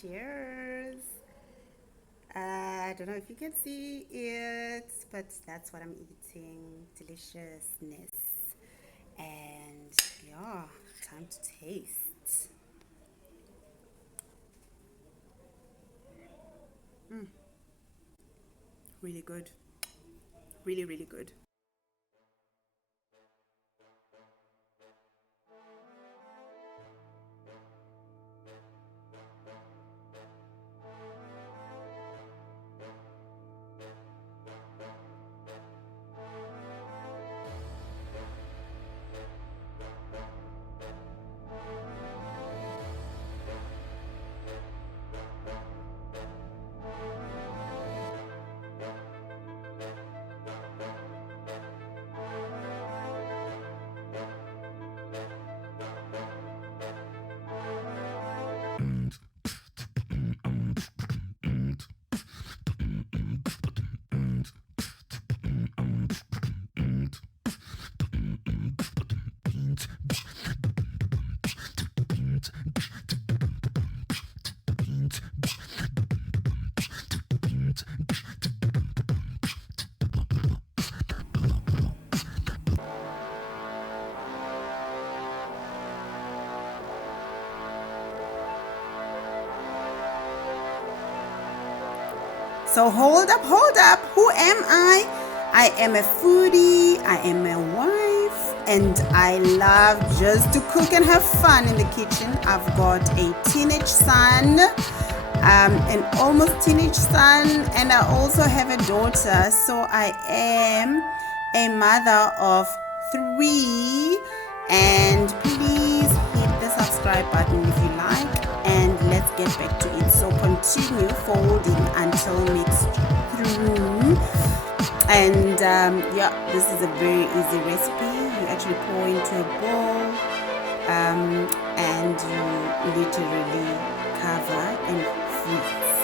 Cheers. I don't know if you can see it, but that's what I'm eating. Deliciousness. And yeah, time to taste. Really good. Really, really good. So hold up, hold up. Who am I? I am a foodie, I am a wife, and I love just to cook and have fun in the kitchen. I've got a teenage son, an almost teenage son, and I also have a daughter. So I am a mother of 3. And please hit the subscribe button if you like, and let's get back to it. So continue folding until mixed through. And yeah, this is a very easy recipe. You actually pour into a bowl, and you literally cover and freeze.